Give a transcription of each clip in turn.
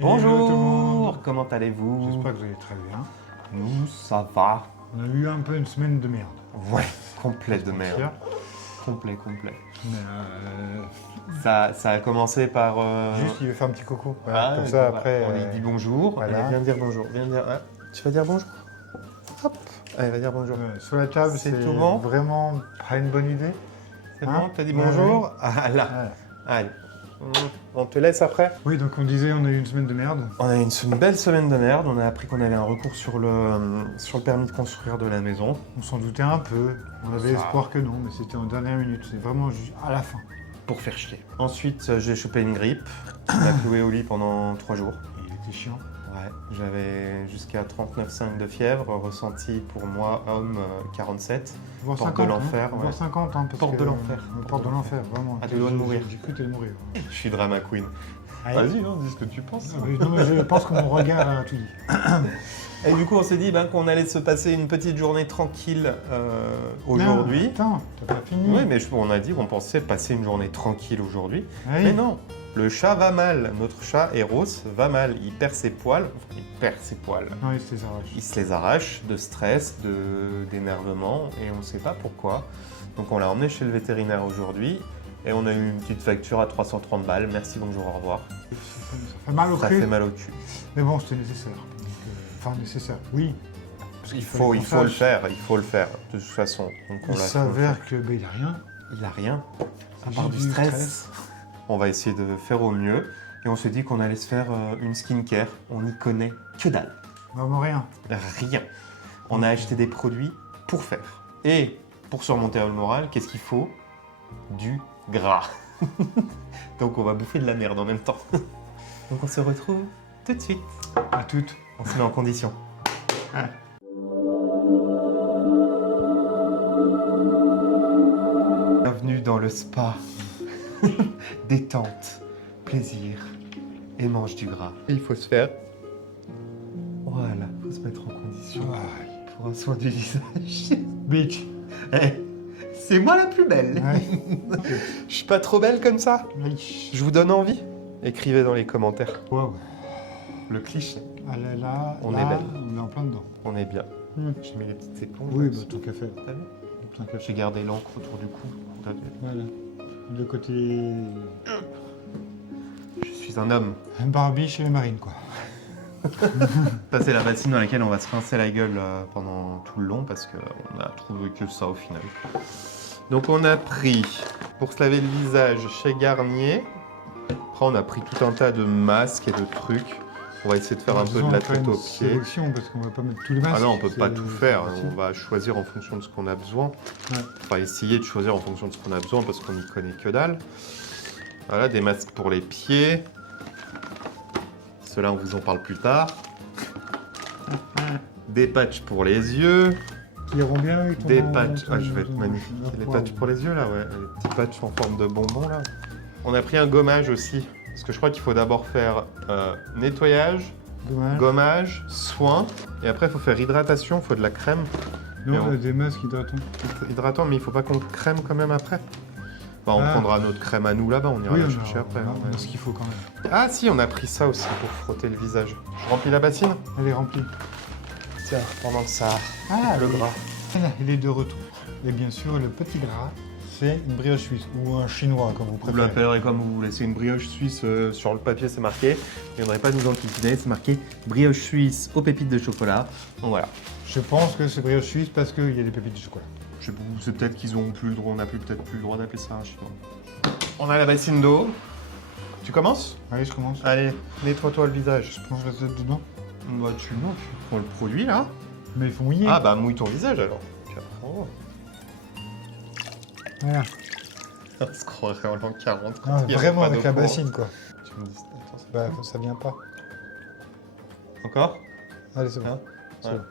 Bonjour, tout le monde. comment allez-vous? J'espère que vous allez très bien. Nous, ça va. On a eu un peu une semaine de merde. Ouais, complet de merde. Sûr. Complet. Mais Ça a commencé par... juste, il veut faire un petit coco. Voilà, comme ça, bah, après. on lui dit bonjour. voilà. Allez, viens dire bonjour. Viens dire... Ah, tu vas dire bonjour? Hop. Allez, va dire bonjour. Sur la table, C'est c'est tout bon vraiment pas une bonne idée. C'est Hein? bon, t'as dit Ouais, bonjour? Ah là, Voilà. allez. On te laisse après? Oui, donc on disait, on a eu une semaine de merde. On a eu une belle semaine de merde. On a appris qu'on avait un recours sur le permis de construire de la maison. On s'en doutait un peu. On avait Ça. espoir que non, mais c'était en dernière minute. C'est vraiment à la fin. Pour faire chier. Ensuite, j'ai chopé une grippe. On m'a cloué au lit pendant 3 jours. Et il était chiant. Ouais, j'avais jusqu'à 39,5 de fièvre, ressenti pour moi, homme, 47. Voire Porte 50. de l'enfer, hein. ouais. Voire 50, hein, parce Porte que, de l'enfer. Porte de l'enfer, vraiment. À deux doigts de mourir. J'ai cru que t'allais mourir. Je suis drama queen. Allez. hein, dis ce que tu penses. Non, mais je pense que mon regard a tout dit. Et du coup, on s'est dit qu'on allait se passer une petite journée tranquille aujourd'hui. Non, attends, t'as pas fini. Oui, mais on a dit qu'on pensait passer une journée tranquille aujourd'hui. Oui. Mais non, le chat va mal. Notre chat, Eros, va mal. Il perd ses poils. Enfin, il perd ses poils. Non, il se les arrache. Il se les arrache de stress, d'énervement, et on ne sait pas pourquoi. Donc on l'a emmené chez le vétérinaire aujourd'hui, et on a eu une petite facture à 330 balles. Merci, bonjour, au revoir. Ça fait mal au Ça cul. fait mal au cul. Mais bon, c'était nécessaire. Enfin, nécessaire, oui. Parce qu'il Il fallait faut qu'on le sache. faire, de toute façon. Donc on Il l'a fait. s'avère que il a rien. Il a rien, à C'est part juste du stress. On va essayer de faire au mieux, et on s'est dit qu'on allait se faire une skincare. On n'y connaît que dalle. Vraiment rien. Rien. On a acheté des produits pour faire. Et pour surmonter le moral, qu'est-ce qu'il faut? Du gras. Donc on va bouffer de la merde en même temps. Donc on se retrouve tout de suite. À toutes. On se met en condition. Bienvenue dans le spa. Détente, plaisir et mange du gras. Et il faut se faire. Voilà, il faut se mettre en condition pour un soin du visage. Bitch. Eh, c'est moi la plus belle. Ouais. Je suis pas trop belle comme ça? Oui. Je vous donne envie? Écrivez dans les commentaires. Wow. Le cliché. Ah là là, On là, est belle. On est en plein dedans. On est bien. Hmm. J'ai mis les petites éponges. Oui, là, bah tant qu'à faire. t'as vu? Tant qu'à J'ai faire. gardé l'encre autour du cou. T'as vu? Voilà. Le côté Je suis un homme. Barbie chez les marines, quoi. Ça, c'est la bassine dans laquelle on va se rincer la gueule pendant tout le long parce qu'on a trouvé que ça au final. Donc on a pris, pour se laver le visage, chez Garnier. Après on a pris tout un tas de masques et de trucs. On va essayer de faire un peu de la tête aux pieds. Sélection, parce qu'on va pas mettre tous les masques. Ah non, on peut pas C'est- tout faire. c'est- On va choisir en fonction de ce qu'on a besoin. Ouais. Enfin, essayer de choisir en fonction de ce qu'on a besoin parce qu'on n'y connaît que dalle. Voilà, des masques pour les pieds. Ceux-là, on vous en parle plus tard. Des patchs pour les yeux. Qui iront bien avec ton... Des patchs. Ah, ton- je vais être ton- magnifique. ton- Les wow. patchs pour les yeux, là, ouais. Les petits patchs en forme de bonbons, là. On a pris un gommage aussi. Parce que je crois qu'il faut d'abord faire nettoyage, Dommage. gommage, soin. Et après, il faut faire hydratation, il faut de la crème. Non, Et on- on a des masques hydratants. Hydratant, mais il faut pas qu'on crème quand même après. Bah, on Ah. prendra notre crème à nous là-bas, on ira Oui, la on chercher a, après. on a- hein, on a ouais. ce qu'il faut quand même. Ah si, on a pris ça aussi pour frotter le visage. Je remplis la bassine? Elle est remplie. Tiens, pendant ça, Ah, le oui. gras. Voilà, il est de retour. Et bien sûr, le petit gras, c'est une brioche suisse ou un chinois, comme vous Vous préférez. l'appellerez comme vous voulez. C'est une brioche suisse, sur le papier c'est marqué. Il ne viendrait pas nous enquiquiner, c'est marqué brioche suisse aux pépites de chocolat. Donc voilà. Je pense que c'est brioche suisse parce qu'il y a des pépites de chocolat. Je sais pas, c'est peut-être qu'ils ont plus le droit, on n'a peut-être plus le droit d'appeler ça un chinois. On a la bassine d'eau. Tu commences? Allez, je commence. Allez, nettoie-toi le visage. Je plonge la tête dedans. Bah tu prends le produit là. Mais il faut mouiller. Ah bah mouille ton visage alors. Puis après, on voit. Voilà. On se croirait en l'an 40. quand Ah, il y avait vraiment pas avec d'eau la courante. bassine, quoi. Tu me dis, attends, ça- Bah, ça vient pas. Encore? Allez, c'est bon. Hein C'est Ouais. bon.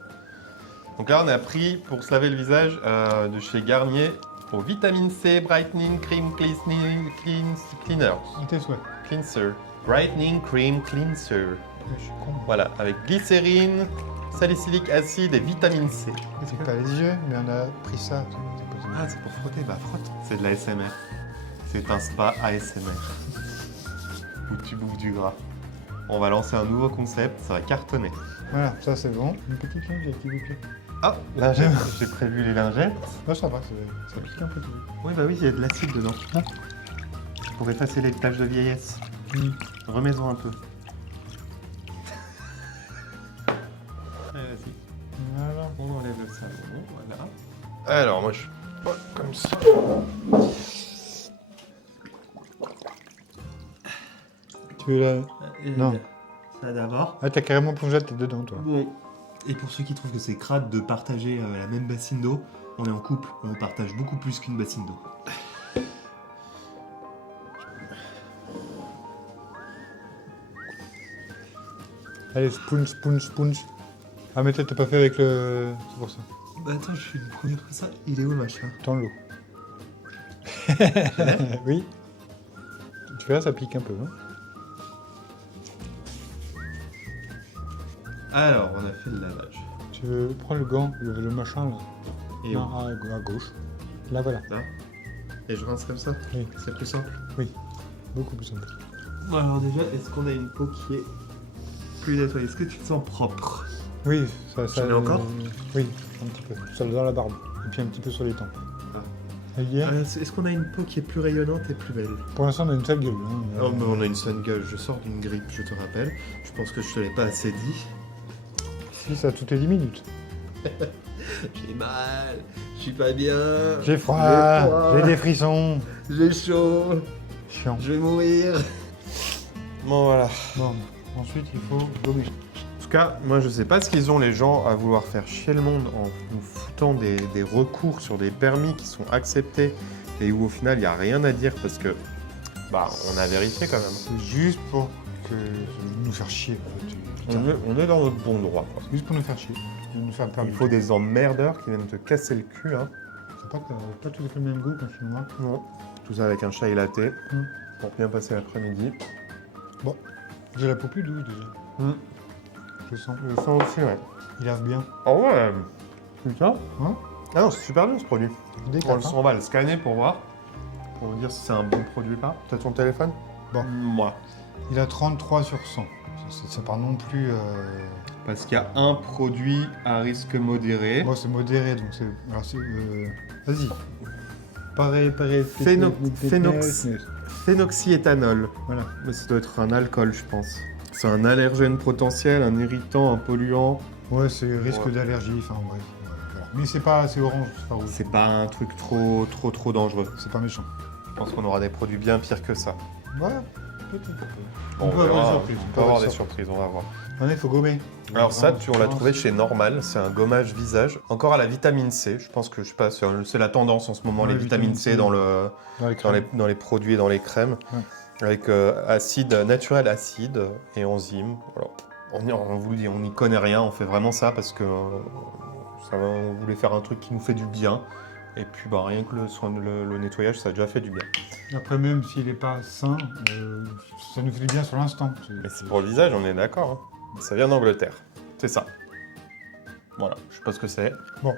Donc là on a pris pour se laver le visage de chez Garnier au vitamine C Brightening Cream Cleaner. À tes souhaits. Cleanser. Brightening Cream Cleanser. Je suis con. Voilà, avec glycérine, salicylique acide et vitamine C. C'est pas les yeux, mais on a pris ça. C'est possible. Ah, c'est pour frotter, bah frotte. C'est de l'ASMR. C'est un spa ASMR. Où tu bouffes du gras. On va lancer un nouveau concept, ça va cartonner. Voilà, ça c'est bon. Une petite lingette, s'il vous plaît. Ah, lingette, j'ai prévu les lingettes. Ah, ça va, ça pique un peu tout. Oui, bah oui, il y a de l'acide dedans. Ah. Pour effacer les taches de vieillesse. Remets-en un peu. Allez, vas-y. Voilà. On enlève le savon, voilà. Alors, moi, je suis pas comme ça. Tu veux la... Non. Ça d'abord. Ah, t'as carrément plongé la tête dedans, toi. Bon. Et pour ceux qui trouvent que c'est crade de partager la même bassine d'eau, on est en couple, on partage beaucoup plus qu'une bassine d'eau. Allez, spoon, spoon, spoon. Ah, mais t'as pas fait avec le... C'est pour ça. Bah attends, je fais une première comme ça. Il est où le machin? Dans l'eau. Oui. Tu vois, ça pique un peu, hein. Alors, on a fait le lavage. Tu veux prendre le gant, le machin, là. Et Non, à gauche. Là, voilà. là. Et je rince comme ça. Oui. C'est plus simple. Oui. Beaucoup plus simple. Bon, alors déjà, est-ce qu'on a une peau qui est plus nettoyée? Est-ce que tu te sens propre? Oui, ça... J'en ai encore? Oui, un petit peu. Ça dans la barbe. Et puis un petit peu sur les tempes. Ah. Et hier, Est-ce qu'on a une peau qui est plus rayonnante et plus belle? pour l'instant, on a une sale gueule. Hein. Oh, mais on a une sonne gueule. Je sors d'une grippe, je te rappelle. Je pense que je te l'ai pas assez dit. Si, ça toutes les 10 minutes. J'ai mal, je suis pas bien. J'ai froid, j'ai des frissons. J'ai chaud, Chiant. je vais mourir. Bon, voilà. Bon, ensuite, il faut gommer. En tout cas, moi je sais pas ce qu'ils ont les gens à vouloir faire chier le monde en nous foutant des recours sur des permis qui sont acceptés et où au final il n'y a rien à dire parce que bah on a vérifié quand même. C'est juste pour que nous faire chier. En fait. Putain. On est dans notre bon droit. Quoi. C'est juste pour nous faire chier. Nous faire perdre Il du faut temps. des emmerdeurs qui viennent te casser le cul. Hein. C'est pas, pas tout à fait le même goût qu'un chinois. Non. Tout ça avec un chai latte pour bien passer l'après-midi. Bon, j'ai la peau plus douce déjà. Je sens. Je sens aussi, ouais. Il lave bien. Oh ouais. Putain. Hein? Ah non, c'est super bien ce produit. Décap, On va le scanner pour voir. Pour vous dire si c'est un bon produit ou pas. T'as ton téléphone? Bon. Moi. Il a 33 sur 100. C'est pas non plus... Parce qu'il y a un produit à risque modéré. Moi, c'est modéré, donc c'est... Alors, c'est... Vas-y. Pareil. Phénoxyéthanol. Voilà. Mais ça doit être un alcool, je pense. C'est un allergène potentiel, un irritant, un polluant. Ouais, c'est risque Ouais. d'allergie, enfin bref. Voilà. Mais c'est pas... C'est orange, c'est pas rouge. C'est pas un truc trop dangereux. C'est pas méchant. Je pense qu'on aura des produits bien pires que ça. Ouais, peut-être. On peut avoir verra. des surprises. On peut avoir des surprises, on va voir. Allez, il faut gommer. Alors ça, on l'a trouvé chez Normal, c'est un gommage visage. Encore à la vitamine C, je pense que, je sais pas, c'est la tendance en ce moment, Ouais, les vitamines C vitamine dans les produits et dans les crèmes. Ouais. Avec acide, naturel acide et enzymes. Voilà. On vous le dit, on n'y connaît rien, on fait vraiment ça parce que on voulait faire un truc qui nous fait du bien. Et puis bah, rien que le nettoyage, ça a déjà fait du bien. Après, même s'il n'est pas sain, ça nous fait du bien sur l'instant. Mais c'est pour le visage, on est d'accord. Hein. Ça vient d'Angleterre. C'est ça. Voilà, je sais pas ce que c'est. Bon.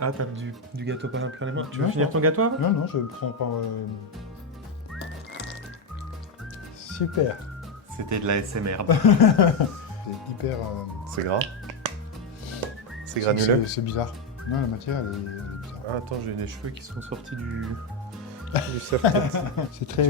Ah, t'as du gâteau pas plein les mains. Tu veux Non, finir non. ton gâteau avant? Non, je prends pas... Super. C'était de la SMR. C'est hyper... C'est gras. C'est granuleux. C'est bizarre. Non, la matière, elle est bizarre. Ah, attends, j'ai des cheveux qui sont sortis du serre-tête. C'est très...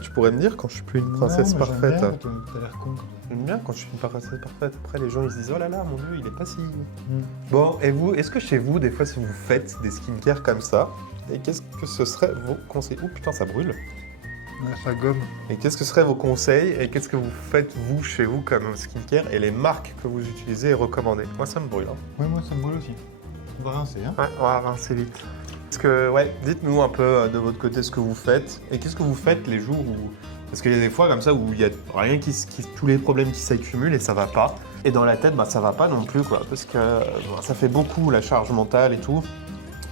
tu pourrais me dire quand je suis plus une princesse Non, moi, parfaite. j'aime bien, t'as l'air con. J'aime bien quand je suis une princesse parfaite. Après, les gens ils se disent oh là là, mon dieu, il est pas si. Mm. Bon, et vous, est-ce que chez vous, des fois, si vous faites des skincare comme ça, et qu'est-ce que ce serait vos conseils? Oh putain, ça brûle. Ouais, ça gomme. Et qu'est-ce que seraient vos conseils et qu'est-ce que vous faites vous chez vous comme skincare et les marques que vous utilisez et recommandez? Moi, ça me brûle. Hein. Ouais, moi, ça me brûle aussi. On va rincer, hein. Ouais, on va rincer vite. Parce que, ouais, dites-nous un peu de votre côté ce que vous faites et qu'est-ce que vous faites les jours où. Parce qu'il y a des fois comme ça où il y a rien tous les problèmes qui s'accumulent et ça va pas. Et dans la tête, bah, ça va pas non plus, quoi. Parce que ça fait beaucoup la charge mentale et tout.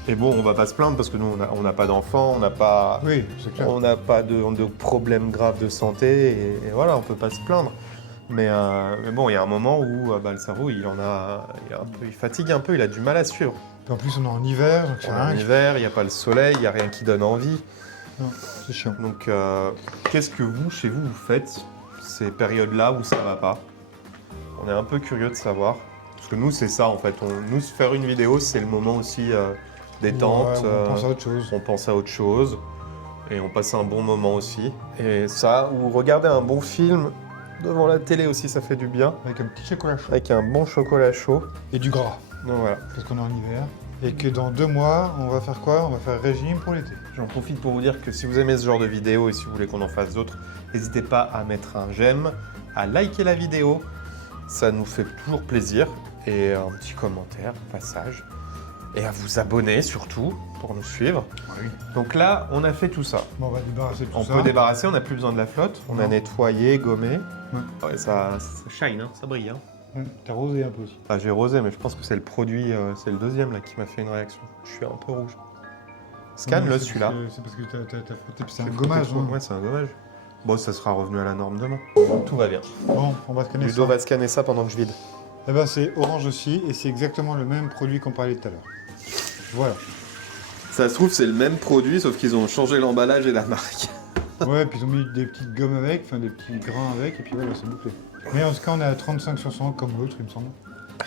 Et bon, on va pas se plaindre parce que nous, on n'a pas d'enfants, on n'a pas. Oui, c'est clair. On n'a pas de problèmes graves de santé et voilà, on peut pas se plaindre. Mais bon, il y a un moment où bah, le cerveau, il fatigue un peu, il a du mal à suivre. Puis en plus, on est en hiver, donc c'est On est en rien. hiver, il n'y a pas le soleil, il n'y a rien qui donne envie. Non, c'est chiant. Donc, qu'est-ce que vous, chez vous, vous faites ces périodes-là où ça va pas. On est un peu curieux de savoir. Parce que nous, c'est ça en fait. Nous, faire une vidéo, c'est le moment aussi détente. Ouais, on pense à autre chose. On pense à autre chose. Et on passe un bon moment aussi. Et ça, ou regarder un bon film devant la télé aussi, ça fait du bien. Avec un petit chocolat chaud. Avec un bon chocolat chaud. Et du gras. Donc voilà. Parce qu'on est en hiver. Et que dans 2 mois, on va faire quoi? On va faire régime pour l'été. J'en profite pour vous dire que si vous aimez ce genre de vidéo et si vous voulez qu'on en fasse d'autres, n'hésitez pas à mettre un j'aime, à liker la vidéo. Ça nous fait toujours plaisir. Et un petit commentaire, au passage. Et à vous abonner surtout pour nous suivre. Oui. Donc là, on a fait tout ça. Bon, on va débarrasser tout On ça. peut débarrasser, on n'a plus besoin de la flotte. On a Non. nettoyé, gommé. Ouais. Ouais, ça shine, hein, ça brille. Hein. T'as rosé un peu aussi. Ah, j'ai rosé, mais je pense que c'est le produit, c'est le deuxième là qui m'a fait une réaction. Je suis un peu rouge. Scanne-le celui-là. C'est parce que t'as frotté, puis c'est un J'ai gommage. frotté trop. Hein. Ouais, c'est un gommage. Bon, ça sera revenu à la norme demain. Tout va bien. Bon, on va scanner Ludo ça. va scanner ça pendant que je vide. Eh ben, c'est orange aussi, et c'est exactement le même produit qu'on parlait tout à l'heure. Voilà. Ça se trouve, c'est le même produit, sauf qu'ils ont changé l'emballage et la marque. Ouais, puis ils ont mis des petites gommes avec, enfin des petits grains avec, et puis voilà, c'est bouclé. Mais en tout cas, on est à 35 sur 100 comme l'autre, il me semble.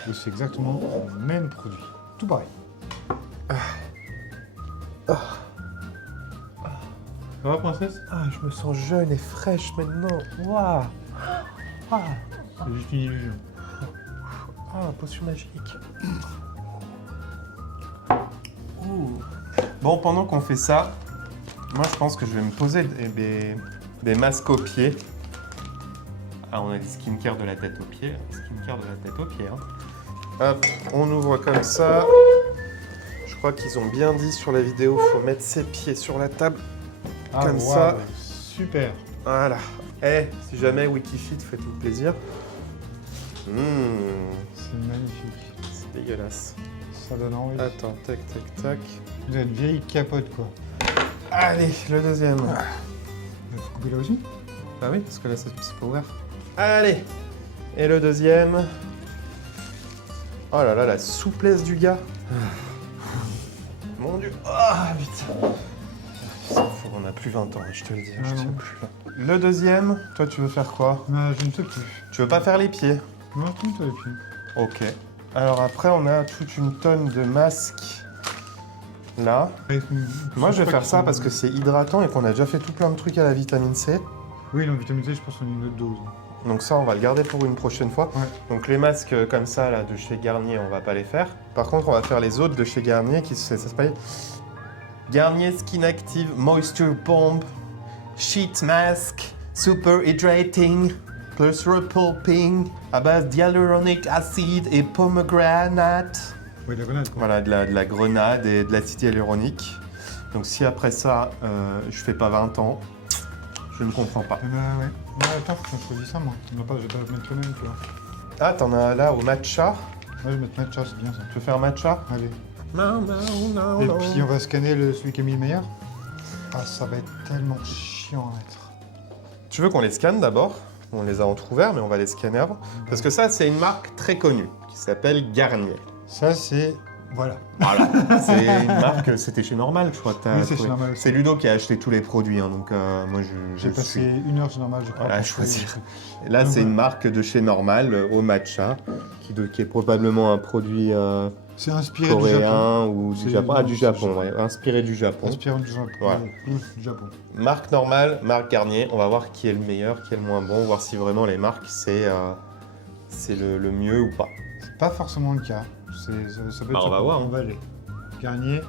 Et c'est exactement le même produit. Tout pareil. Ça va, princesse? Ah, je me sens jeune et fraîche maintenant. Waouh. Ah, C'est juste une illusion. potion magique. Ouh. Bon, pendant qu'on fait ça, moi je pense que je vais me poser des masques aux pieds. Ah, on a des skincare de la tête aux pieds. Skincare de la tête aux pieds. Hein. Hop, on ouvre comme ça. Je crois qu'ils ont bien dit sur la vidéo, faut mettre ses pieds sur la table. Comme ça. Super. Voilà. Si jamais Wikifit, faites-vous plaisir. C'est magnifique. C'est dégueulasse. Ça donne envie. Attends, tac, tac, tac. Vous avez une vieille capote, quoi. Allez, le deuxième. Il faut couper là aussi? Bah oui, parce que là, c'est pas ouvert. Allez. Et le deuxième. Oh là là, la souplesse du gars. Mon Dieu. Ah, putain. On n'a plus 20 ans, je te le dis. Je Ah tiens non. plus. Le deuxième, toi, tu veux faire quoi? Je ne sais plus. Tu veux pas faire les pieds? Non, tout les pieds. Ok. Alors après, on a toute une tonne de masques. Là. Moi, je vais faire ça parce que c'est hydratant et qu'on a déjà fait tout plein de trucs à la vitamine C. Oui, la vitamine C, je pense qu'on a une autre dose. Donc ça, on va le garder pour une prochaine fois. Ouais. Donc les masques comme ça, là, de chez Garnier, on va pas les faire. Par contre, on va faire les autres de chez Garnier, ça s'appelle Garnier Skin Active Moisture Bomb Sheet Mask Super Hydrating plus Repulping à base d'hyaluronic acid et pomegranate. Oui, la grenade, quoi. Voilà, de la grenade et de l'acide hyaluronique. Donc si après ça, je fais pas 20 ans, je ne comprends pas. Ouais. Mais attends, faut qu'on choisisse ça, moi. Non, pas, je vais pas mettre le même, tu vois. Ah, t'en as là au matcha. Moi, je vais mettre matcha, c'est bien ça. Tu veux faire matcha? Allez. Non, non, non, Et non. puis, on va scanner celui qui a mis le meilleur. Ah, ça va être tellement chiant à mettre. Tu veux qu'on les scanne d'abord? On les a entrouverts, mais on va les scanner avant. Parce que ça, c'est une marque très connue qui s'appelle Garnier. Ça, c'est... Voilà. Voilà. C'est une marque, c'était chez Normal, je crois que t'as Oui, c'est trouvé. chez Normal aussi. C'est Ludo qui a acheté tous les produits, hein, donc moi J'ai passé 1 heure chez Normal, je crois. Voilà, à pour trouver choisir. le truc. Et là, Donc, c'est une marque de chez Normal, au matcha, qui est probablement un produit C'est inspiré du Japon. coréen ou du C'est- Japon. Ah, du c'est- Japon, ouais. Inspiré du Japon. Inspiré du Japon. Voilà. Du Japon. Marque normale, marque Garnier. On va voir qui est le meilleur, qui est le moins bon, voir si vraiment les marques, c'est le mieux ou pas. C'est pas forcément le cas. Ça peut Bah, être on va voir, hein. On va aller. Garnier,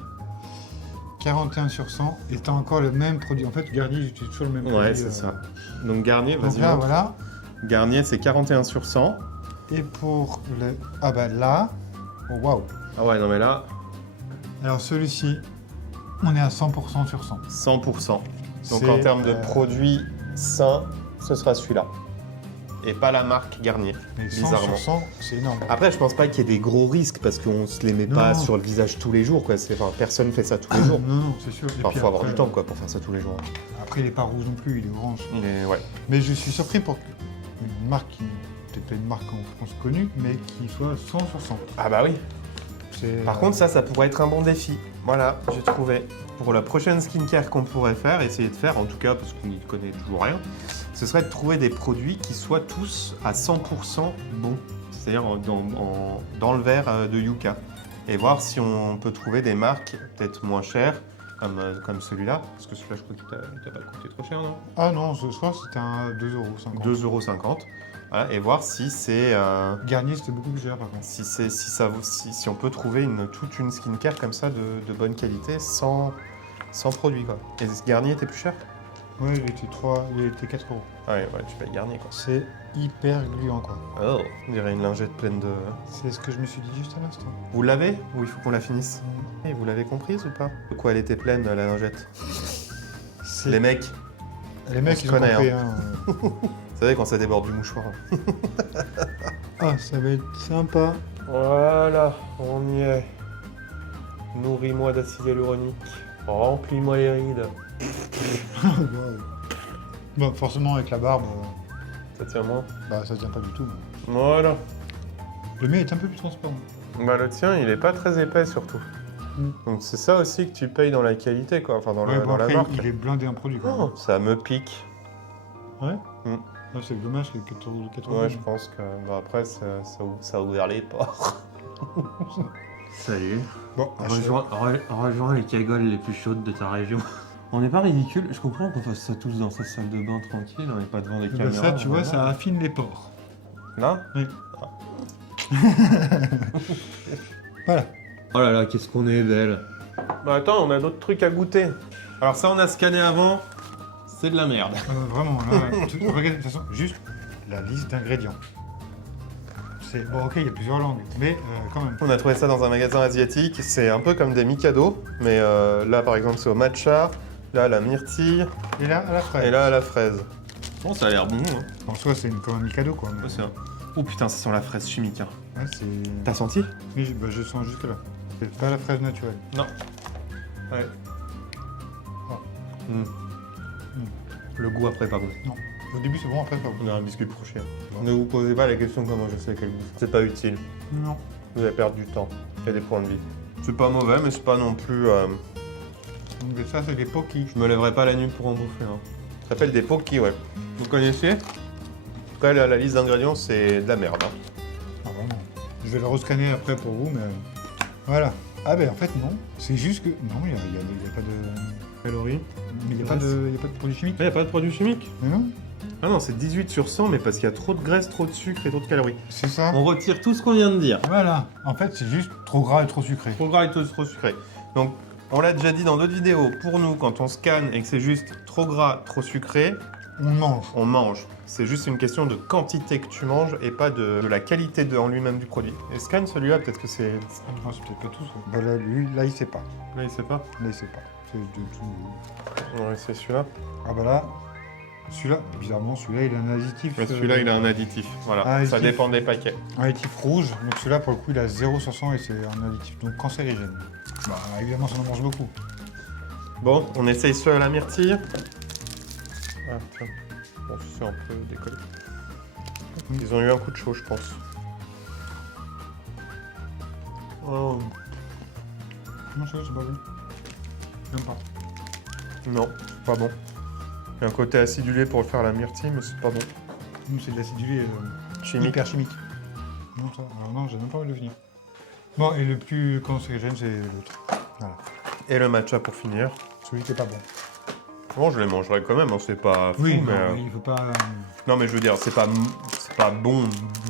41 sur 100. Et t'as encore le même produit. En fait, Garnier, j'utilise toujours le même produit. Ouais, c'est ça. Donc Garnier, Donc vas-y. là, montre. voilà. Garnier, c'est 41 sur 100. Et pour le... Ah bah là... Oh, waouh. Ah ouais, non mais là, Alors celui-ci, on est à 100% sur 100. 100%. Donc C'est, en termes de produits sains, ce sera celui-là. Et pas la marque Garnier, Mais 100 bizarrement. sur 100, c'est énorme. Après, je pense pas qu'il y ait des gros risques parce qu'on se les met pas Non. sur le visage tous les jours. Quoi. Enfin, personne fait ça tous les jours. Non, c'est sûr. Et Enfin, puis faut avoir après, du temps quoi, pour faire ça tous les jours. Après, il est pas rouge non plus, il est orange. Mais ouais. Mais je suis surpris pour une marque qui... Peut-être pas une marque en France connue, mais qui soit 100 sur 100. Ah bah oui. C'est, Par contre, ça pourrait être un bon défi. Voilà, j'ai trouvé. Pour la prochaine skincare qu'on pourrait faire, essayer de faire, en tout cas, parce qu'on n'y connaît toujours rien, ce serait de trouver des produits qui soient tous à 100% bons. C'est-à-dire dans le verre de Yuka. Et voir si on peut trouver des marques peut-être moins chères, comme celui-là. Parce que celui-là, je crois qu'il t'a pas coûté trop cher, non? Ah non, ce soir c'était un 2,50 €. 2,50 €. Voilà, et voir si c'est... Garnier, c'était beaucoup plus cher par contre. si on peut trouver toute une skincare comme ça de bonne qualité sans produit, quoi. Et ce Garnier était plus cher? Ouais, il était 4 €. Ouais, tu payes Garnier, quoi. C'est hyper gluant quoi. Oh, on dirait une lingette pleine de... C'est ce que je me suis dit juste à l'instant. Vous l'avez? Ou il faut qu'on la finisse? Et vous l'avez comprise ou pas? De quoi elle était pleine, la lingette? Les mecs, Les mecs, se ils ont connaît, compris. vous savez quand ça déborde du mouchoir. Ah, ça va être sympa. Voilà, on y est. Nourris-moi d'acide hyaluronique. Remplis-moi les rides. Bon, forcément, avec la barbe, Ça tient moins? bah, ça tient pas du tout. Voilà. Le mien est un peu plus transparent. Bah le tien, il est pas très épais surtout. Mm. Donc c'est ça aussi que tu payes dans la qualité, quoi. Enfin, dans Ouais, bon, la après, marque. il est blindé en produit quoi. Oh, ça me pique. Ouais. Mm. Ah, c'est dommage, c'est 80 Ouais, je pense que après, ça a ouvert les ports. Salut. Bon, Rejoins les cagoles les plus chaudes de ta région. On n'est pas ridicule, je comprends qu'on fasse ça tous dans sa salle de bain tranquille, on n'est pas devant des caméras. ça, tu vois, voilà. ça affine les pores. Là? Oui. Voilà. Oh là là, qu'est-ce qu'on est belle. Bah attends, on a d'autres trucs à goûter. Alors ça, on a scanné avant. C'est de la merde. Vraiment, là, regarde de toute façon, juste la liste d'ingrédients. C'est bon, ok, il y a plusieurs langues, mais quand même. On a trouvé ça dans un magasin asiatique. C'est un peu comme des Mikado, mais là, par exemple, c'est au matcha. Là, à la myrtille. Et là, à la fraise. Et là, à la fraise. Bon, ça a l'air bon. Hein. En soi, c'est comme un Mikado, quoi. mais- Ouais, c'est un- Oh putain, ça sent la fraise chimique. Hein. Ouais, c'est... T'as senti? Oui, je sens jusque là. C'est pas la fraise naturelle. Non. Ouais. Oh. Le goût après, pas bon. Non. Au début, c'est bon, après, c'est pas On bon. a un biscuit trop cher. Ne vous posez pas la question comment je sais quel goût. C'est pas utile. Non. Vous allez perdre du temps. Il y a des points de vie. C'est pas mauvais, mais c'est pas non plus... Donc ça, c'est des Poki. Je me lèverai pas la nuit pour en bouffer. Hein. Ça s'appelle des Poki, ouais. Vous connaissez? En tout cas, la liste d'ingrédients, c'est de la merde. Hein. Ah, vraiment. Je vais le rescanner après pour vous, mais... Voilà. Ah ben en fait, non. C'est juste que... Non, il y a pas de... Calories? Mais il n'y a, pas de produits chimiques. Il n'y a pas de produits chimiques? Mais non. Ah non, c'est 18 sur 100, mais parce qu'il y a trop de graisse, trop de sucre et trop de calories. C'est ça. On retire tout ce qu'on vient de dire. Voilà. En fait, c'est juste trop gras et trop sucré. Trop gras et trop sucré. Donc, on l'a déjà dit dans d'autres vidéos, pour nous, quand on scanne et que c'est juste trop gras, trop sucré, On mange. on mange. C'est juste une question de quantité que tu manges et pas de la qualité en lui-même du produit. Et scanne celui-là, peut-être que c'est... Non, c'est peut-être pas tout ça. Bah là, lui, là, il sait pas. Là, il sait pas. Là, il sait pas. C'est de tout... Ouais, c'est celui-là. Ah bah là, celui-là, bizarrement, celui-là, il a un additif. Mais celui-là, il a un additif. Voilà, Ah, ça additif. dépend des paquets. Un additif rouge, donc celui-là, pour le coup, il a 0 sur 100 et c'est un additif, donc cancérigène. Bah, évidemment, ça en mange beaucoup. Bon, on essaye ceux à la myrtille. Ah, tiens. Bon, c'est un peu décollé. Ils ont eu un coup de chaud, je pense. Oh, Non, ça, c'est pas bon. Même pas. non, c'est pas bon. Il y a un côté acidulé pour faire la myrtille, mais c'est pas bon. Nous, c'est de l'acidulé Chimique. hyper chimique. Non, ça, alors non, j'ai même pas envie de le finir. Bon, et le plus cancérigène, c'est l'autre. Voilà. Et le matcha pour finir. Celui qui est pas bon. Bon, je les mangerai quand même, hein, c'est pas fou, Oui, mais... non, il faut pas... Non, mais je veux dire, c'est pas bon,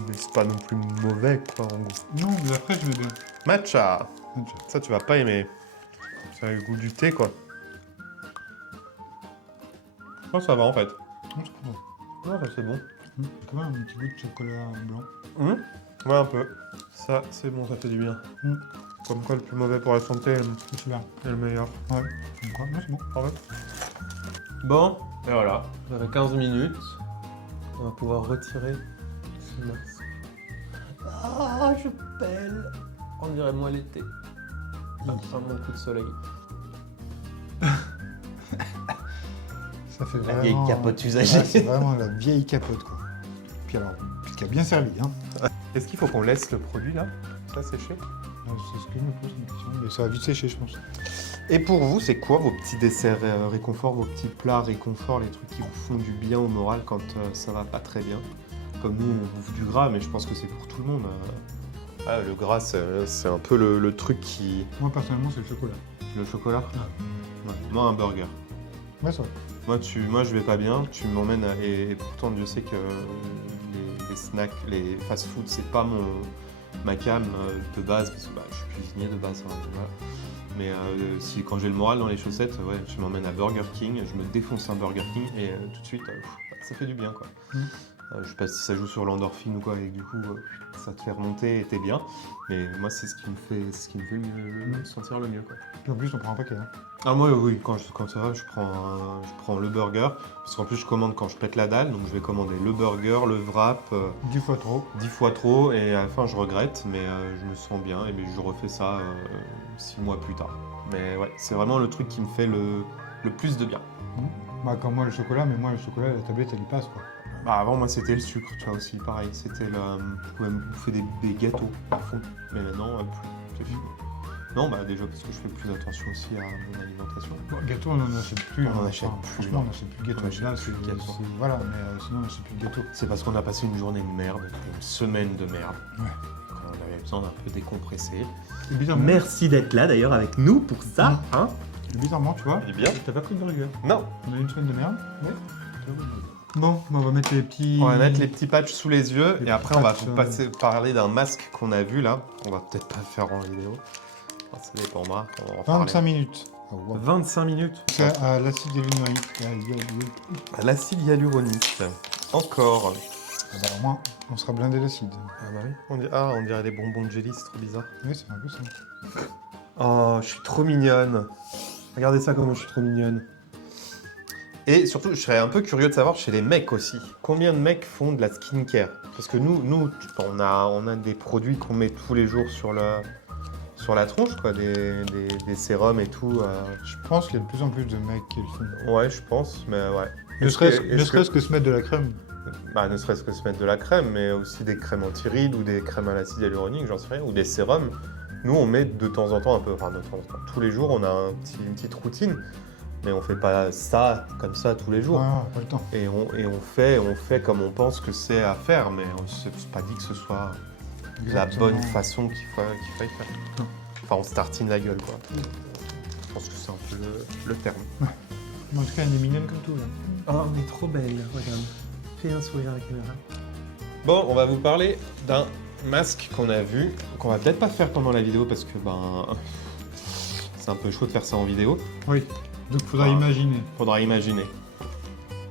mais c'est pas non plus mauvais, quoi, en gros. Non, mais après, je veux bien. Matcha. Ça, tu vas pas aimer. Ça a le goût du thé, quoi. Oh, ça va, en fait. Non, c'est pas bon. Ouais, ça, c'est bon. Quand même un petit goût de chocolat blanc. Ouais, un peu. Ça, c'est bon, ça fait du bien. Hum. Comme quoi, le plus mauvais pour la santé C'est celui-là. est le meilleur. Ouais. Comme quoi, non, c'est bon. Parfait. Bon, et voilà. Ça fait 15 minutes. On va pouvoir retirer ce masque. Ah, je pèle. On dirait moi l'été. Après mon coup de soleil. Ça fait La vraiment... vieille capote usagée. Ah, c'est vraiment la vieille capote, quoi. Puis alors, puisqu'il a bien servi, hein. Est-ce qu'il faut qu'on laisse le produit là, ça sécher? C'est ce que je me pose la question, mais ça va vite sécher, je pense. Et pour vous, c'est quoi vos petits desserts réconfort, vos petits plats réconfort, les trucs qui vous font du bien au moral quand ça va pas très bien? Comme nous, on bouffe du gras, mais je pense que c'est pour tout le monde. Ah, le gras, c'est un peu le truc qui... Moi, personnellement, c'est le chocolat. Le chocolat? Ouais. Moi, un burger. Ouais, ça va. Moi, je vais pas bien, tu m'emmènes et pourtant, Dieu sait que les snacks, les fast-food, c'est pas ma cam de base, parce que je suis cuisinier de base. Hein, voilà. Mais si quand j'ai le moral dans les chaussettes, ouais, tu m'emmènes à Burger King, je me défonce un Burger King et tout de suite, ça fait du bien, quoi. Je sais pas si ça joue sur l'endorphine ou quoi, et du coup, ça te fait remonter et t'es bien. Mais moi, c'est ce qui me fait me sentir le mieux, quoi. Puis en plus, on prend un paquet. Hein. Ah moi oui, quand ça va, je prends le burger, parce qu'en plus je commande quand je pète la dalle, donc je vais commander le burger, le wrap, 10 fois trop. 10 fois trop, et à la fin je regrette, mais je me sens bien, et bien je refais ça 6 mois plus tard. Mais ouais, c'est vraiment le truc qui me fait le plus de bien. Bah, comme moi, le chocolat, mais moi, le chocolat, la tablette, elle y passe, quoi. Bah avant moi c'était le sucre, tu vois aussi, pareil, c'était je pouvais me bouffer des gâteaux à fond, mais maintenant plus, c'est fini. Non, bah déjà parce que je fais plus attention aussi à mon alimentation. Bon, gâteau, on n'en achète plus. On en hein. achète Enfin, plus, Franchement, non. on n'achète plus de gâteau. On achète Là, plus de gâteau. Voilà, mais sinon, on n'achète plus de gâteau. C'est parce qu'on a passé une journée de merde, une semaine de merde. Ouais. On avait besoin d'un peu décompresser. Et bizarrement, Merci d'être là d'ailleurs avec nous pour ça. Hein bizarrement, tu vois, Il est bien? T'as pas pris de burger? Non. on a une semaine de merde. Ouais. Bon, bah, on va mettre les petits... On va mettre les petits patchs sous les yeux Les et après on va patchs, vous parler d'un masque qu'on a vu là. On va peut-être pas le faire en vidéo. Enfin, ça dépendra. On va en parler. 25 minutes. Oh, wow. 25 minutes. C'est à l'acide hyaluronique. L'acide hyaluronique. Encore. Ah bah, au moins, on sera blindé d'acide. Ah bah oui. On dirait des bonbons de jelly, c'est trop bizarre. Oui, c'est un peu ça. Oh, je suis trop mignonne. Regardez ça comment je suis trop mignonne. Et surtout, je serais un peu curieux de savoir chez les mecs aussi. Combien de mecs font de la skincare? Parce que nous on a des produits qu'on met tous les jours sur la tronche, quoi, des sérums et tout. Je pense qu'il y a de plus en plus de mecs qui le font. Ouais, je pense, mais ouais. Ne serait-ce que se mettre de la crème. Bah, ne serait-ce que se mettre de la crème, mais aussi des crèmes anti-rides ou des crèmes à l'acide hyaluronique, j'en sais rien, ou des sérums. Nous, on met de temps en temps un peu, enfin de temps en temps. Tous les jours, on a une petite routine, mais on fait pas ça comme ça tous les jours. Ah, pas le temps. Et on fait comme on pense que c'est à faire, mais c'est pas dit que ce soit la Exactement. bonne façon qu'il faille faire. Non. Enfin, on se tartine la gueule, quoi. Je pense que c'est un peu le terme. En tout cas, elle est mignonne comme tout, là. Oh, on est trop belle, regarde. Fais un sourire à la caméra. Bon, on va vous parler d'un masque qu'on a vu, qu'on va peut-être pas faire pendant la vidéo parce que c'est un peu chaud de faire ça en vidéo. Oui. Donc, faudra Ah. imaginer. Faudra imaginer.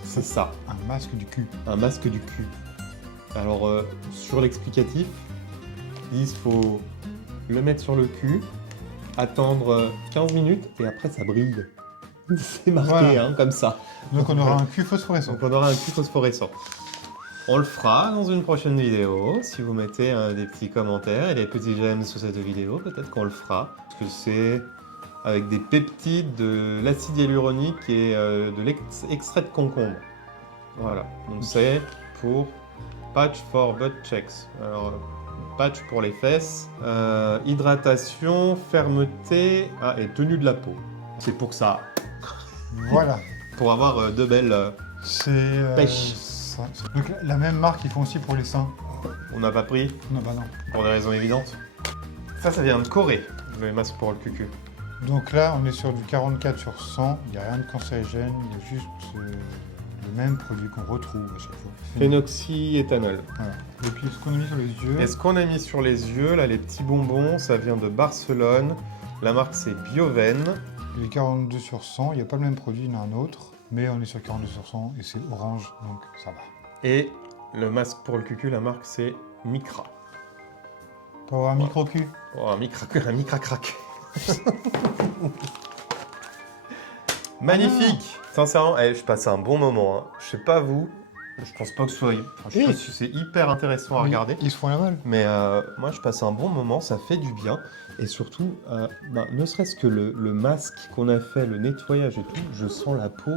C'est ça, Un masque du cul. un masque du cul. Alors, sur l'explicatif, il faut le mettre sur le cul, attendre 15 minutes et après ça brille. C'est marqué, Voilà. hein, comme ça. Donc, on aura un cul phosphorescent. Donc on aura un cul phosphorescent. On le fera dans une prochaine vidéo. Si vous mettez des petits commentaires et des petits j'aime sur cette vidéo, peut-être qu'on le fera. Parce que c'est avec des peptides, de l'acide hyaluronique et de l'extrait de concombre. Voilà. Donc c'est pour patch for butt checks. Alors patch pour les fesses, hydratation, fermeté et tenue de la peau. C'est pour ça. Voilà. Pour avoir de belles... C'est... Pêche. ça. Donc, la même marque, ils font aussi pour les seins. On n'a pas pris. Non, bah non. Pour des raisons évidentes. Ça vient de Corée, le masque pour le cucu. Donc là, on est sur du 44 sur 100. Il n'y a rien de cancérigène. Il y a juste le même produit qu'on retrouve à chaque fois. Phénoxyéthanol. Voilà. Et puis, ce qu'on a mis sur les yeux... Et ce qu'on a mis sur les yeux, là, les petits bonbons, ça vient de Barcelone. La marque, c'est Bioven. Il est 42 sur 100. Il n'y a pas le même produit, il y en a un autre. Mais on est sur 42 sur 100 et c'est orange, donc ça va. Et le masque pour le cucu, la marque, c'est Micra. Pour avoir un micro-cul. Oh, un micra crack. Magnifique. Sincèrement, je passe un bon moment. Hein. Je sais pas vous, je pense pas que ce soit... Enfin, je sais pas si c'est hyper intéressant à regarder. Ils se font la malle. Mais moi, je passe un bon moment, ça fait du bien. Et surtout, ne serait-ce que le masque qu'on a fait, le nettoyage et tout, je sens la peau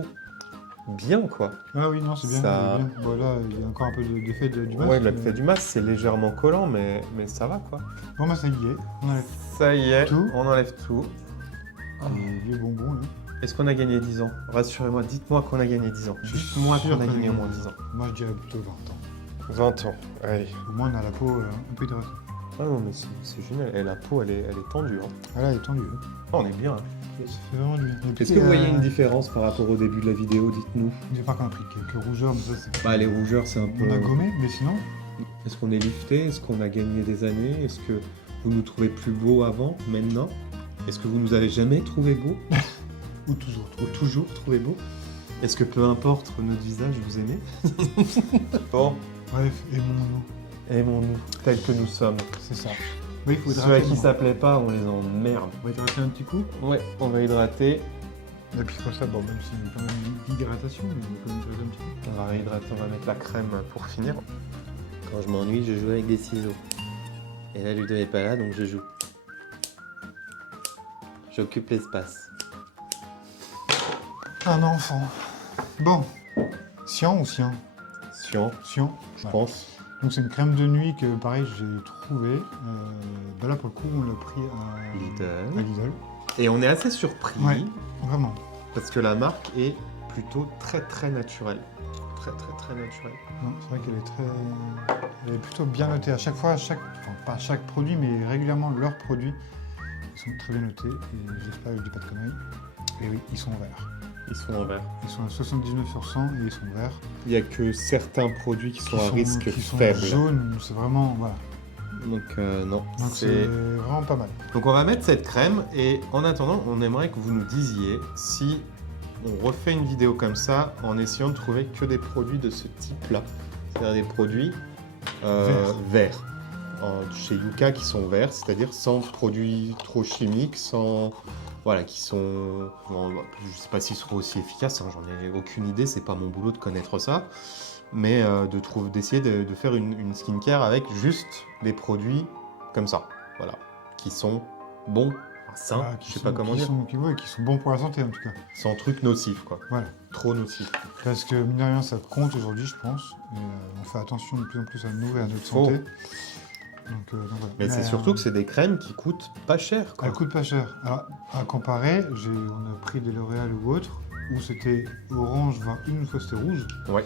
bien, quoi. Ah oui, non, c'est bien. Ça- c'est bien. Bon, là, il y a encore un peu d'effet du masque. Ouais, le mais- fait du masque, c'est légèrement collant, mais ça va, quoi. Bon, bah ça y est, on enlève Ça y est, Tout. on enlève tout. les vieux bonbons, là. Est-ce qu'on a gagné 10 ans? Rassurez-moi, dites-moi qu'on a gagné 10 ans. Je suis Dites-moi sûr qu'on a qu'on a gagné au gagné moins 10 10 ans. Moi, je dirais plutôt 20 ans. 20 ans, allez. Au moins, on a la peau un peu hydratée. Ah non, mais c'est génial. Et la peau, elle est tendue. Hein. Ah là, elle est tendue. Hein. Oh, on est bien. Ça fait vraiment du bien. Et puis, Est-ce que vous voyez une différence par rapport au début de la vidéo? Dites-nous. J'ai pas qu'on a pris quelques rougeurs, mais ça, c'est... Bah, les rougeurs, c'est un peu. On a gommé, mais sinon... Est-ce qu'on est lifté? Est-ce qu'on a gagné des années? Est-ce que vous nous trouvez plus beaux avant, maintenant? Est-ce que vous nous avez jamais trouvé beaux? Ou toujours. Ou toujours trouvé beaux? Est-ce que peu importe notre visage, vous aimez? Bon, Bref, aimons-nous. aimons-nous tels que nous sommes. C'est ça. Oui, il faut Ceux à hydrater. qui bon. ça plaît pas, on les emmerde. On va hydrater un petit coup. Ouais, on va hydrater. Et puis comme ça, bon, même s'il y a quand même d'hydratation, mais on peut quand même hydrater un petit peu. On va réhydrater, on va mettre la crème pour finir. Quand je m'ennuie, je joue avec des ciseaux. Et là, Ludo n'est pas là, donc je joue. J'occupe l'espace. Un enfant. Bon. Cyan ou cyan? Science, Cyan. je Ouais. pense. Donc c'est une crème de nuit que, pareil, j'ai trouvé. Bah là, pour le coup, on l'a pris à Lidl. Et on est assez surpris Ouais. Vraiment. parce que la marque est plutôt très naturelle. Très naturelle. Non, c'est vrai qu'elle est très... Elle est plutôt bien notée. À chaque fois, enfin, pas chaque produit, mais régulièrement, leurs produits, ils sont très bien notés. Et j'espère que je dis pas de conneries. Et oui, ils sont verts. Ils sont en vert. Ils sont à 79 sur 100 et ils sont verts. Il n'y a que certains produits qui sont à risque qui sont faible. jaunes, c'est vraiment... Voilà. Donc non, Donc c'est c'est... vraiment pas mal. Donc on va mettre cette crème et en attendant, on aimerait que vous nous disiez si on refait une vidéo comme ça en essayant de trouver que des produits de ce type-là. C'est-à-dire des produits verts. Chez Yuka qui sont verts, c'est-à-dire sans produits trop chimiques, sans... Voilà, qui sont... Bon, je sais pas s'ils seront aussi efficaces, hein, j'en ai aucune idée, c'est pas mon boulot de connaître ça. Mais d'essayer de faire une skincare avec juste des produits comme ça, voilà, qui sont bons, enfin, sains, Voilà, je sais pas comment dire, qui sont bons pour la santé en tout cas. sans trucs nocifs, quoi, Voilà. trop nocifs. Parce que mine de rien, ça compte aujourd'hui, je pense. Et, on fait attention de plus en plus à nous et à notre Faut. santé. Donc voilà. Mais c'est surtout que c'est des crèmes qui coûtent pas cher, quoi. Elle coûte pas cher. Alors, à comparer, on a pris des L'Oréal ou autres, où c'était orange, voire une fois c'était rouge, Ouais.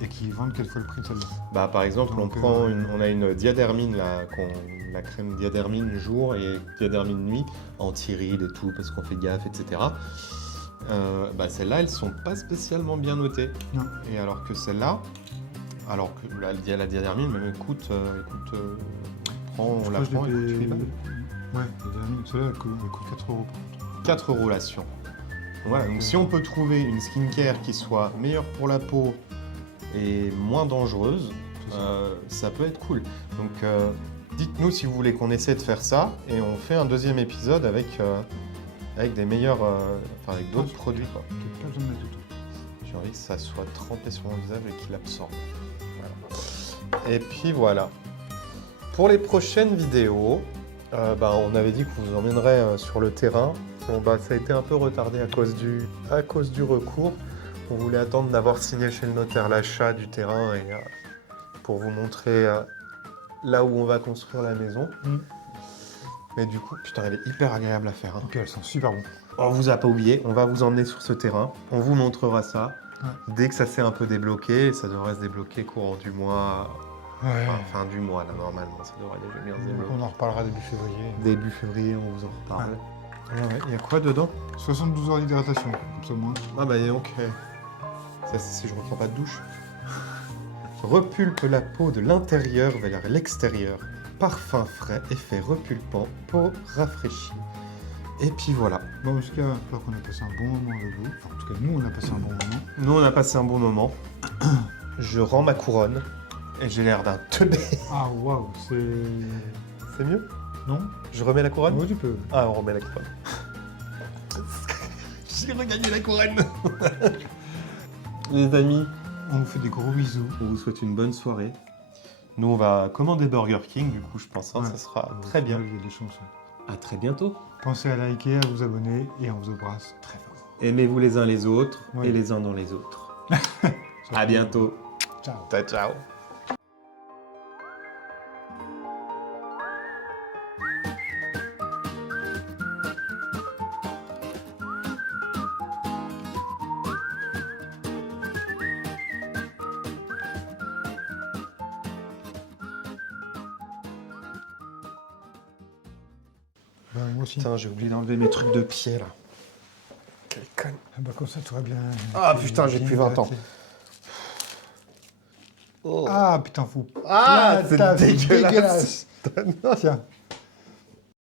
et qui vendent 4 fois le prix de celle-là. Bah par exemple, Donc, on a une diadermine là, la crème diadermine jour et diadermine nuit, anti-rides et tout, parce qu'on fait gaffe, etc. Bah celles-là, elles sont pas spécialement bien notées. Non. Et alors que celle-là, alors que la diadermine, même, elle coûte, on la prend, elle coûte 8 balles. Ouais, la dernière, celle-là, elle coûte 4 euros par contre. 4 euros la Sion. Voilà, donc si on peut trouver une skincare qui soit meilleure pour la peau et moins dangereuse, C'est ça. ça peut être cool. Donc dites-nous si vous voulez qu'on essaie de faire ça et on fait un deuxième épisode avec des meilleurs, enfin avec d'autres produits, quoi. Pas besoin de mettre tout. J'ai envie que ça soit trempé sur mon visage et qu'il absorbe. Voilà. Et puis voilà. Pour les prochaines vidéos, on avait dit qu'on vous emmènerait sur le terrain. Bon, ça a été un peu retardé à cause du recours. On voulait attendre d'avoir signé chez le notaire l'achat du terrain et pour vous montrer là où on va construire la maison. Mm. Mais du coup, putain, elle est hyper agréable à faire. Hein. Et puis elles sont super bonnes. On vous a pas oublié, on va vous emmener sur ce terrain. On vous montrera ça. Ouais. Dès que ça s'est un peu débloqué, et ça devrait se débloquer courant du mois, Ouais. enfin, fin du mois là normalement, ça devrait déjà bien se débloquer. On en reparlera début février. Début février, on vous en reparle. Il y a quoi dedans? 72 heures d'hydratation, comme ça au moins. Ah bah donc, ça c'est si je reprends pas de douche. Repulpe la peau de l'intérieur vers l'extérieur. Parfum frais, effet repulpant, peau rafraîchie. Et puis voilà. Bon, en tout cas, j'espère qu'on a passé un bon moment avec vous. Enfin, en tout cas, nous, on a passé un bon moment. Nous on a passé un bon moment. Je rends ma couronne et j'ai l'air d'un teubé. Ah, waouh, c'est... C'est mieux? Non? Je remets la couronne? Oui, tu peux. Ah, on remet la couronne. J'ai regagné la couronne. Les amis, On vous fait des gros bisous. on vous souhaite une bonne soirée. Nous, on va commander Burger King, du coup, je pense. Hein, Ouais. ça sera très bien. Il y a des chances. À très bientôt. Pensez à liker, à vous abonner et on vous embrasse très fort. Aimez-vous les uns les autres Oui. et les uns dans les autres. À bientôt. Ciao. Ciao, ciao. Bah, moi aussi. Putain, j'ai oublié d'enlever mes trucs de pied là. Quel con. Ah bah, comme ça, tu auras bien. Ah, putain, j'ai bien plus 20 ans. gratté. Oh. Ah putain, fou. Ah, Là, c'est t'as- dégueulasse. Tiens,